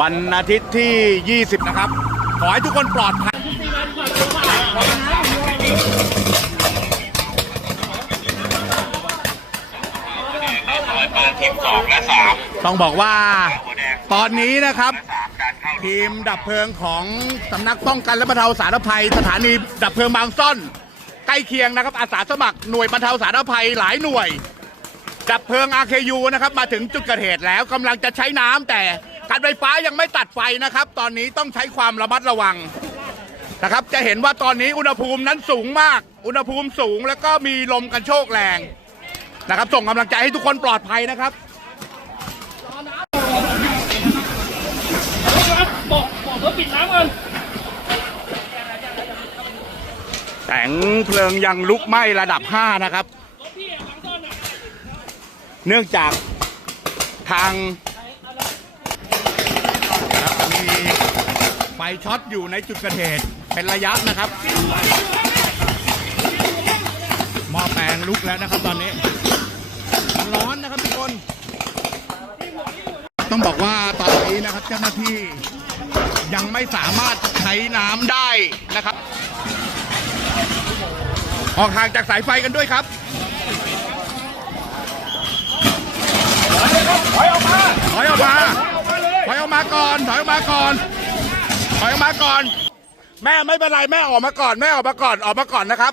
วันอาทิตย์ที่ 20 นะครับ ขอให้ทุกคนปลอดภัยทีมสองและสามต้องบอกว่าหัวแดงตอนนี้นะครับสามการเข้าทีมดับเพลิงของสำนักป้องกันและบรรเทาสาธารณภัย สถานีดับเพลิงบางซ่อน ใกล้เคียงนะครับ อาสาสมัครหน่วยบรรเทาสาธารณภัยหลายหน่วยดับเพลิง RKU นะครับ มาถึงจุดเกิดเหตุแล้วกำลังจะใช้น้ำแต่ การไฟฟ้ายังไม่ตัดไฟนะครับ ตอนนี้ต้องใช้ความระมัดระวังนะครับ จะเห็นว่าตอนนี้อุณหภูมินั้นสูงมาก อุณหภูมิสูงแล้วก็มีลมกันโชกแรงนะครับ ส่งกำลังใจให้ทุกคนปลอดภัยนะครับบอกบอกเธอปิดน้ำก่อนแสงเพลิงยังลุกไหม้ระดับ 5 นะครับรถพี่อะบางต้นอะเนื่องจากทางครับ มีไฟช็อตอยู่ในจุดเกิดเหตุเป็นระยะนะครับหม้อแปลงลุกแล้วนะครับตอนนี้ร้อนนะครับทุกคน ต้องบอกว่าตอนนี้นะครับเจ้าหน้าที่ยังไม่สามารถใช้น้ำได้นะครับ ออกห่างจากสายไฟกันด้วยครับ มาก่อนถอยออกมาก่อน แม่ไม่เป็นไรแม่ออกมาก่อน แม่ออกมาก่อนออกมาก่อนนะครับ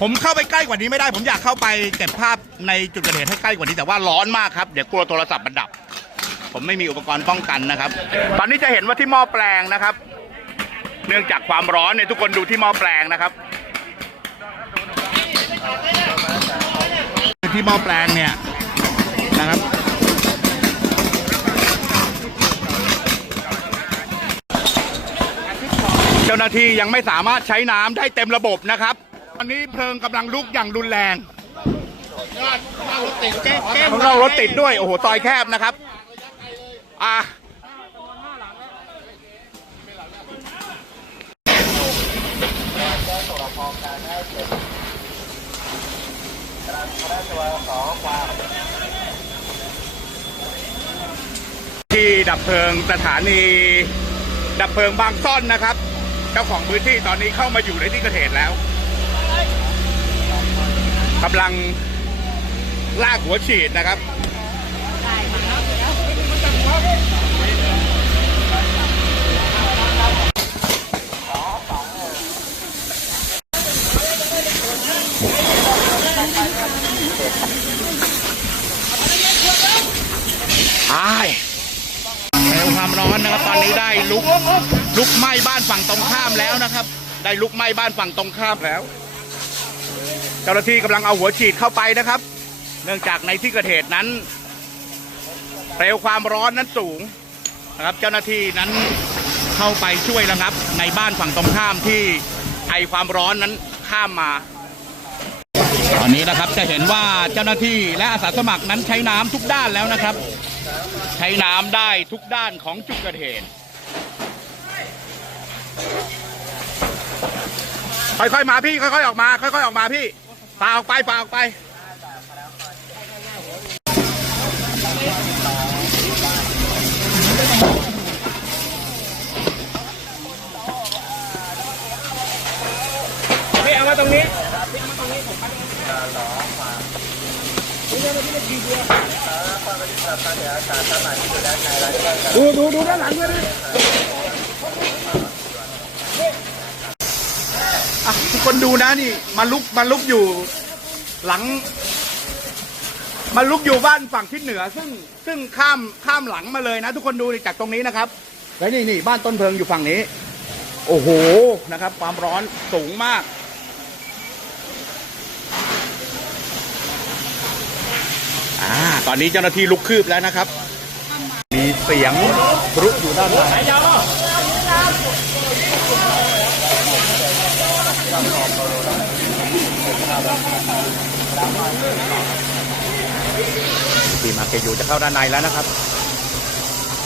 ผมเข้าไปใกล้กว่านี้ไม่ได้ ผมอยากเข้าไปเก็บภาพในจุดเกิดเหตุให้ใกล้กว่านี้แต่ว่าร้อนมากครับเดี๋ยวกลัวโทรศัพท์มันดับ ผมไม่มีอุปกรณ์ป้องกันนะครับ ตอนนี้จะเห็นว่าที่หม้อแปลงนะครับ เนื่องจากความร้อนเนี่ยทุกคนดูที่หม้อแปลงนะครับ ที่หม้อแปลงเนี่ยนะครับเจ้าหน้าที่ยังไม่สามารถใช้น้ำได้เต็มระบบนะครับตอนนี้เพลิงกำลังลุกอย่างรุนแรงข้างนอกรถติดด้วยโอ้โหซอยแคบนะครับอะ ที่ดับเพลิงสถานีดับเพลิงบางซ่อนนะครับ เจ้าของพื้นที่ตอนนี้เข้ามาอยู่ในที่เกิดเหตุแล้วกำลังลากหัวฉีดนะครับ ใช่เปลวความร้อนนะครับตอนนี้ได้ลุกลุกไหม้บ้านฝั่งตรงข้ามแล้วนะครับ ได้ลุกไหม้บ้านฝั่งตรงข้ามแล้ว เจ้าหน้าที่กำลังเอาหัวฉีดเข้าไปนะครับ เนื่องจากในที่เกิดเหตุนั้น เปลวความร้อนนั้นสูงนะครับ เจ้าหน้าที่นั้นเข้าไปช่วยระงับ ในบ้านฝั่งตรงข้ามที่ไอความร้อนนั้นข้ามมา ตอนนี้นะครับจะเห็นว่าเจ้าหน้าที่และอาสาสมัครนั้นใช้น้ำทุกด้านแล้วนะครับ ใช้น้ำได้ทุกด้านของจุดเกิดเหตุ ค่อยๆมาพี่ ค่อยๆออกมา ค่อยๆออกมาพี่ฝ่าออกไปฝ่าออกไปพี่เอามาตรงนี้ ดูดูดูด้านหลังด้วยนะอะทุกคนดูนะนี่มาลุกมาลุกอยู่หลังมาลุกอยู่บ้านฝั่งทิศเหนือ ซึ่งซึ่งข้ามข้ามหลังมาเลยนะ ทุกคนดูจากตรงนี้นะครับแล้วนี่นี่บ้านต้นเพลิงอยู่ฝั่งนี้ โอ้โหนะครับ ความร้อนสูงมาก อ่าตอนนี้เจ้าหน้าที่ลุกคืบแล้วนะครับ มีเสียงพลุอยู่ด้านหลังสายยาวเปล่าทีมอาเกยูจะเข้าด้านในแล้วนะครับ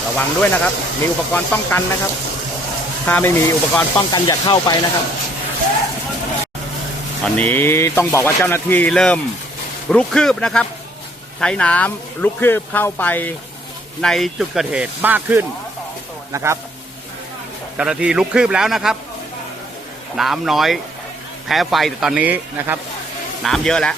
ระวังด้วยนะครับ มีอุปกรณ์ป้องกันนะครับ ถ้าไม่มีอุปกรณ์ป้องกันอย่าเข้าไปนะครับ ตอนนี้ต้องบอกว่าเจ้าหน้าที่เริ่มรุกคืบนะครับ ใช้น้ำลุกคืบเข้าไปในจุดเกิดเหตุมากขึ้นนะครับเจ้าหน้าที่ลุกคืบแล้วนะครับ น้ำน้อยแพ้ไฟแต่ตอนนี้นะครับ น้ำเยอะแล้ว